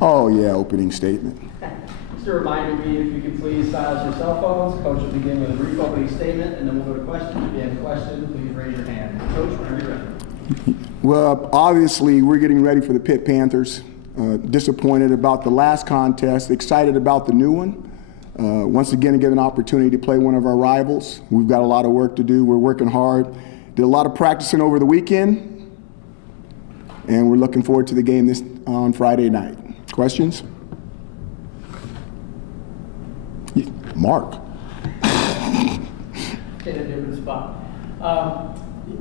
Oh, yeah, opening statement. Just a reminder, if you could please silence your cell phones. Coach will begin with a brief opening statement, and then we'll go to questions. If you have a question, please raise your hand. Coach, whenever you're ready. Well, obviously, we're getting ready for the Pitt Panthers. Disappointed about the last contest, excited about the new one. Once again, to get an opportunity to play one of our rivals. We've got a lot of work to do. We're working hard. Did a lot of practicing over the weekend, and we're looking forward to the game on Friday night. Questions? Mark. In a different spot.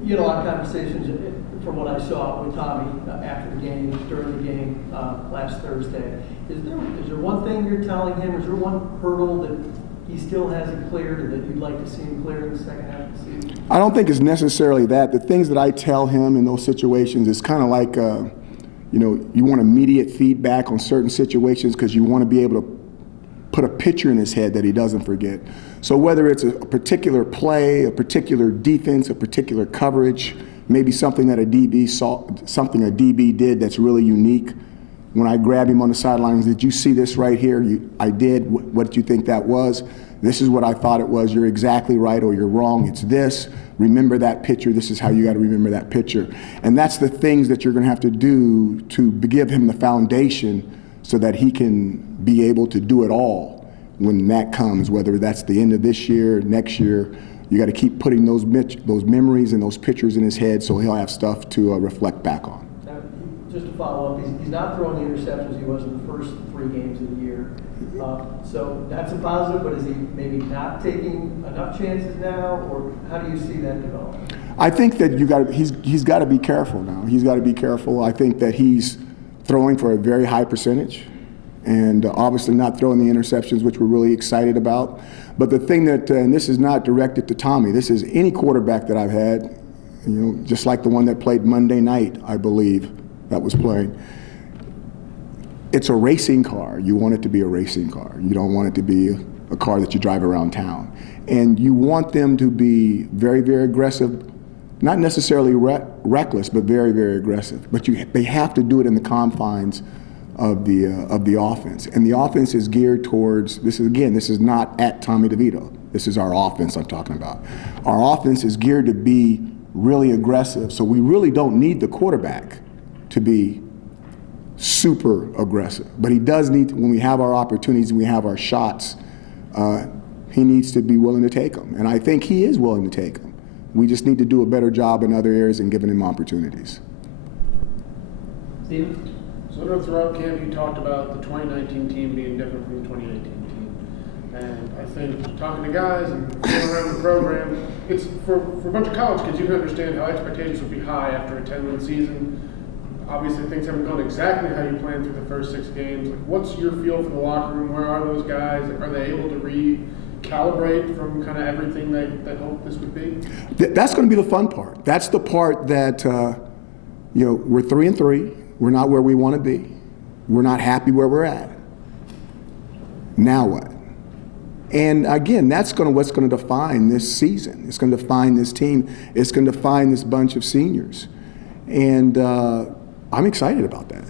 You had a lot of conversations from what I saw with Tommy after the game, during the game last Thursday. Is there one thing you're telling him? Is there one hurdle that he still hasn't cleared and that you'd like to see him clear in the second half of the season? I don't think it's necessarily that. The things that I tell him in those situations is kind of like, you want immediate feedback on certain situations because you want to be able to put a picture in his head that he doesn't forget. So whether it's a particular play, a particular defense, a particular coverage, maybe something that a DB saw, something a DB did that's really unique. When I grab him on the sidelines, did you see this right here? I did. What did you think that was? This is what I thought it was. You're exactly right, or you're wrong. It's this. Remember that picture. This is how you got to remember that picture. And that's the things that you're going to have to do to give him the foundation so that he can be able to do it all when that comes, whether that's the end of this year, next year. You got to keep putting those memories and those pictures in his head so he'll have stuff to reflect back on. Just to follow up, he's not throwing the interceptions he was in the first 3 games of the year. So that's a positive, but is he maybe not taking enough chances now, or how do you see that developing? I think that he's got to be careful now. He's got to be careful. I think that he's throwing for a very high percentage and obviously not throwing the interceptions, which we're really excited about. But the thing that, and this is not directed to Tommy, this is any quarterback that I've had, just like the one that played Monday night, I believe, that was playing. It's a racing car. You want it to be a racing car. You don't want it to be a car that you drive around town. And you want them to be very, very aggressive, not necessarily reckless, but very, very aggressive. But they have to do it in the confines of the offense. And the offense is geared towards, this is not at Tommy DeVito. This is our offense I'm talking about. Our offense is geared to be really aggressive, so we really don't need the quarterback to be super aggressive. But he does need, when we have our opportunities and we have our shots, he needs to be willing to take them. And I think he is willing to take them. We just need to do a better job in other areas and giving him opportunities. Steve? So throughout camp you talked about the 2019 team being different from the 2018 team. And I think talking to guys and going around the program, it's for a bunch of college kids, you can understand how expectations would be high after a 10-win season. Obviously, things haven't gone exactly how you planned through the first 6 games. Like, what's your feel for the locker room? Where are those guys? Are they able to recalibrate from kind of everything they hoped this would be? That's going to be the fun part. That's the part that, we're 3-3. We're not where we want to be. We're not happy where we're at. Now what? And again, that's what's going to define this season. It's going to define this team. It's going to define this bunch of seniors. And I'm excited about that.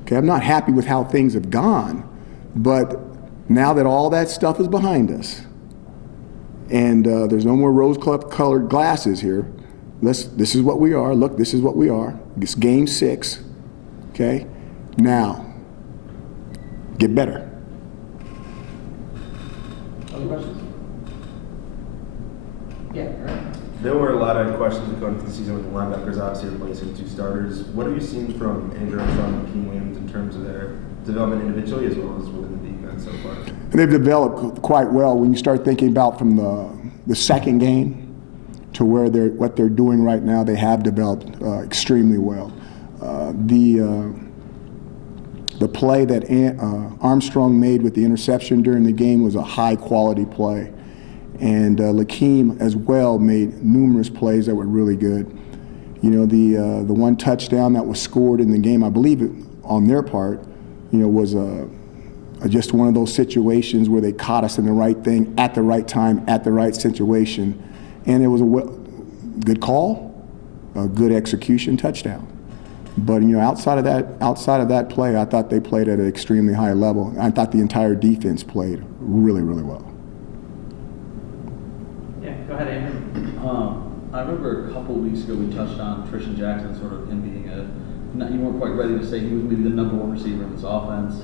Okay, I'm not happy with how things have gone, but now that all that stuff is behind us, and there's no more rose-colored glasses here, this is what we are. Look, this is what we are. It's game 6. Okay, now get better. Other questions? Yeah, all right. There were a lot of questions going into the season with the linebackers obviously replacing 2 starters. What have you seen from Andrew Armstrong and King Williams in terms of their development individually as well as within the defense so far? And they've developed quite well when you start thinking about from the second game to what they're doing right now. They have developed extremely well. The play that Armstrong made with the interception during the game was a high-quality play. And Lakeem as well made numerous plays that were really good. The one touchdown that was scored in the game, I believe on their part, was just one of those situations where they caught us in the right thing at the right time, at the right situation. And it was a good call, a good execution touchdown. But outside of that play, I thought they played at an extremely high level. I thought the entire defense played really, really well. Yeah, go ahead, Andrew. I remember a couple of weeks ago we touched on Tristan Jackson, sort of him being you weren't quite ready to say he was maybe the number one receiver in this offense.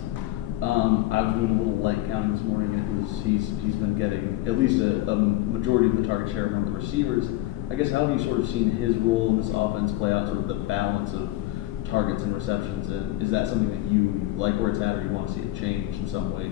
I was doing a little light counting this morning, and he's been getting at least a majority of the target share among the receivers. I guess how have you sort of seen his role in this offense play out, sort of the balance of targets and receptions, and is that something that you like where it's at, or you want to see it change in some way?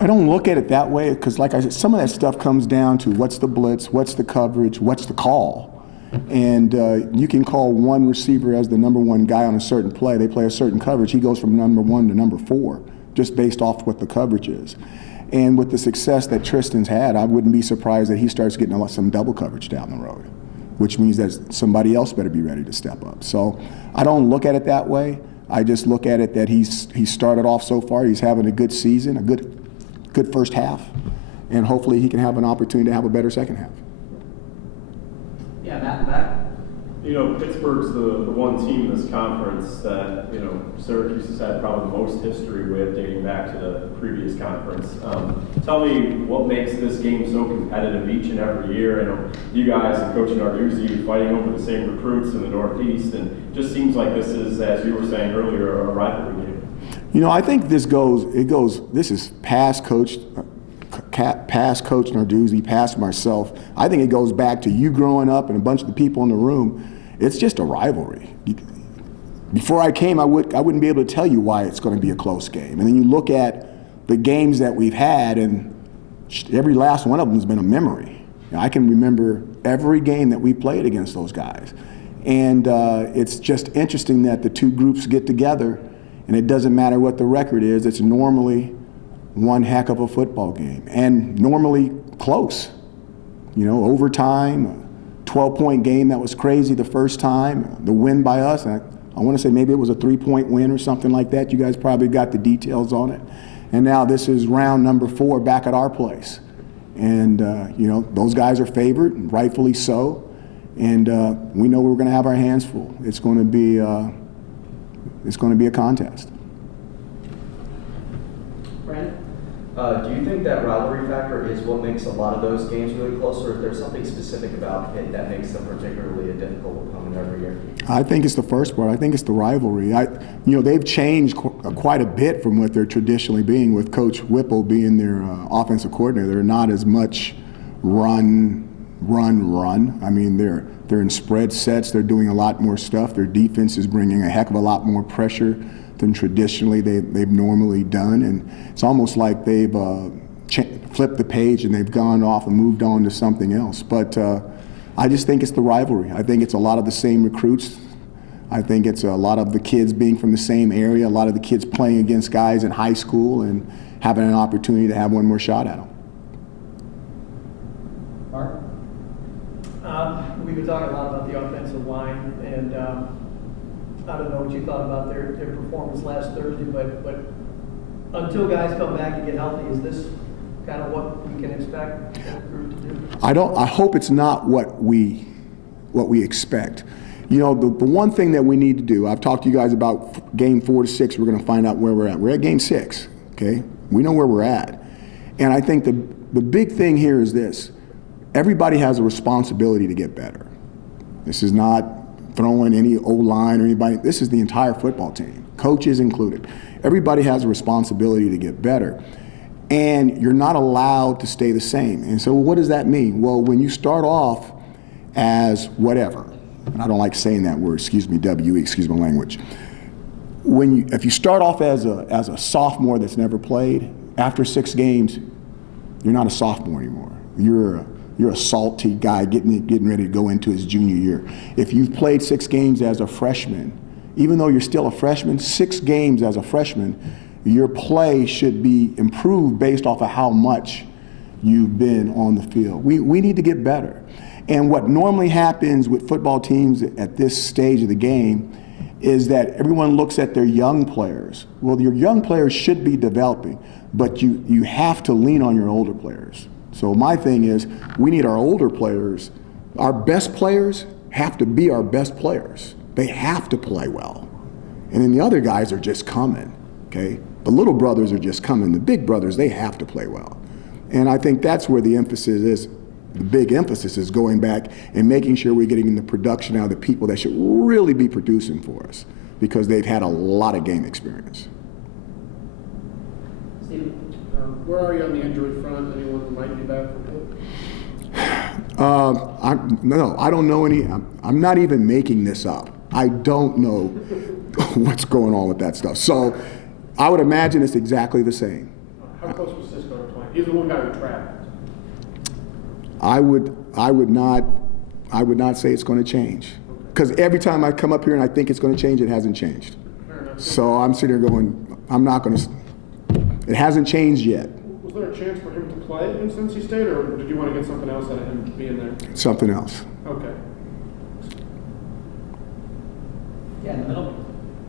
I don't look at it that way because, like I said, some of that stuff comes down to what's the blitz, what's the coverage, what's the call. And you can call one receiver as the number one guy on a certain play. They play a certain coverage. He goes from number 1 to number 4 just based off what the coverage is. And with the success that Tristan's had, I wouldn't be surprised that he starts getting some double coverage down the road, which means that somebody else better be ready to step up. So I don't look at it that way. I just look at it that he's started off so far. He's having a good season, a good first half, and hopefully he can have an opportunity to have a better second half. Yeah, Matt in the back. Pittsburgh's the one team in this conference that, Syracuse has had probably the most history with dating back to the previous conference. Tell me what makes this game so competitive each and every year. I know you guys and Coach Narduzzi fighting over the same recruits in the Northeast, and it just seems like this is, as you were saying earlier, a rivalry game. I think this is past Coach Narduzzi, past myself. I think it goes back to you growing up and a bunch of the people in the room. It's just a rivalry. Before I came, I wouldn't be able to tell you why it's going to be a close game. And then you look at the games that we've had, and every last one of them has been a memory. I can remember every game that we played against those guys. And it's just interesting that the two groups get together, and it doesn't matter what the record is. It's normally one heck of a football game, and normally close. Overtime, 12-point game that was crazy the first time, the win by us. I want to say maybe it was a 3-point win or something like that. You guys probably got the details on it. And now this is round number 4 back at our place. And, those guys are favored, rightfully so. And we know we're going to have our hands full. It's going to be a contest. Brandon? Do you think that rivalry factor is what makes a lot of those games really close, or is there something specific about Pitt that makes them particularly a difficult opponent every year? I think it's the first part. I think it's the rivalry. They've changed quite a bit from what they're traditionally being, with Coach Whipple being their offensive coordinator. They're not as much run. I mean, they're in spread sets. They're doing a lot more stuff. Their defense is bringing a heck of a lot more pressure than traditionally they've normally done, and it's almost like they've flipped the page and they've gone off and moved on to something else. But I just think it's the rivalry. I think it's a lot of the same recruits. I think it's a lot of the kids being from the same area, a lot of the kids playing against guys in high school and having an opportunity to have one more shot at them. Mark? We've been talking a lot about the offensive line, and I don't know what you thought about their performance last Thursday, but until guys come back and get healthy, is this kind of what we can expect that group to do? I hope it's not what we expect. The one thing that we need to do, I've talked to you guys about game 4 to 6, we're going to find out where we're at. We're at game 6, okay? We know where we're at. And I think the big thing here is this. Everybody has a responsibility to get better. This is not throwing any O-line or anybody. This is the entire football team, coaches included. Everybody has a responsibility to get better. And you're not allowed to stay the same. And so what does that mean? Well, when you start off as whatever, and I don't like saying that word, excuse me, W-E, excuse my language. If you start off as a sophomore that's never played, after 6 games, you're not a sophomore anymore. You're a salty guy getting ready to go into his junior year. If you've played 6 games as a freshman, even though you're still a freshman, 6 games as a freshman, your play should be improved based off of how much you've been on the field. We need to get better. And what normally happens with football teams at this stage of the game is that everyone looks at their young players. Well, your young players should be developing, but you have to lean on your older players. So my thing is, we need our older players. Our best players have to be our best players. They have to play well. And then the other guys are just coming, okay? The little brothers are just coming. The big brothers, they have to play well. And I think that's where the emphasis is. The big emphasis is going back and making sure we're getting the production out of the people that should really be producing for us, because they've had a lot of game experience. Steve? Where are you on the injury front? Anyone who might be back from Pitt? No, I don't know any. I'm not even making this up. I don't know what's going on with that stuff. So I would imagine it's exactly the same. How close was Cisco to playing? He's the one guy who traveled. I would not say it's going to change, because every time I come up here and I think it's going to change, it hasn't changed. Fair enough. So I'm sitting there going, I'm not going to. It hasn't changed yet. Was there a chance for him to play in Cincy State, or did you want to get something else out of him being there? Something else. Okay. Yeah, in the middle.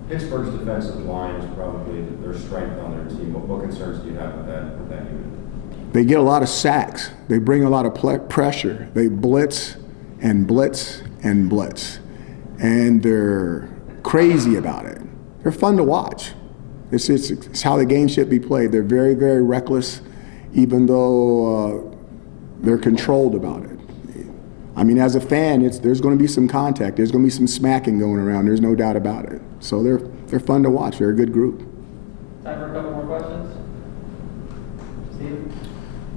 Pittsburgh's defensive line is probably their strength on their team. What concerns do you have with that unit? They get a lot of sacks. They bring a lot of pressure. They blitz and blitz and blitz. And they're crazy about it. They're fun to watch. It's how the game should be played. They're very, very reckless, even though they're controlled about it. I mean, as a fan, there's going to be some contact. There's going to be some smacking going around. There's no doubt about it. So they're fun to watch. They're a good group. Time for a couple more questions. Steve?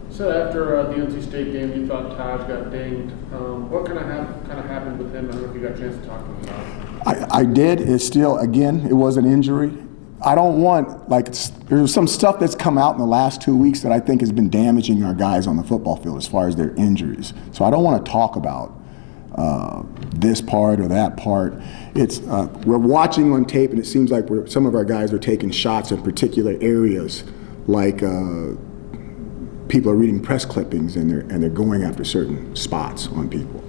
So after the NC State game, you thought Taj got dinged. What kind of happened with him? I don't know if you got a chance to talk to him about it. I did. It's still, again, it was an injury. I don't want, there's some stuff that's come out in the last 2 weeks that I think has been damaging our guys on the football field as far as their injuries. So I don't want to talk about this part or that part. It's we're watching on tape, and it seems like some of our guys are taking shots in particular areas, like people are reading press clippings and they're going after certain spots on people.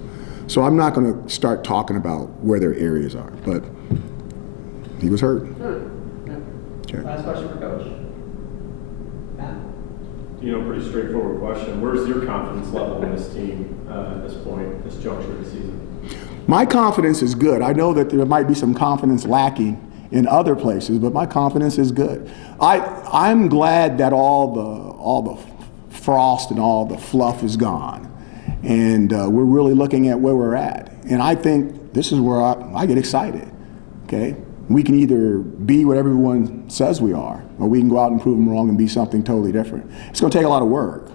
So I'm not going to start talking about where their areas are, but he was hurt. Okay. Last question for Coach. Matt? Pretty straightforward question. Where's your confidence level in this team at this point, this juncture of the season? My confidence is good. I know that there might be some confidence lacking in other places, but my confidence is good. I'm glad that all the frost and all the fluff is gone, and we're really looking at where we're at. And I think this is where I get excited. Okay. We can either be what everyone says we are, or we can go out and prove them wrong and be something totally different. It's going to take a lot of work,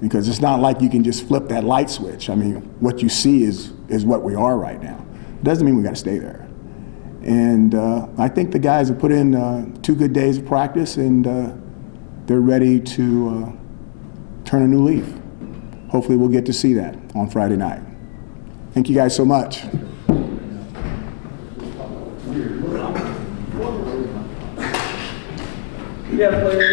because it's not like you can just flip that light switch. I mean, what you see is what we are right now. It doesn't mean we got to stay there. And I think the guys have put in 2 good days of practice, and they're ready to turn a new leaf. Hopefully we'll get to see that on Friday night. Thank you guys so much. Yeah, players.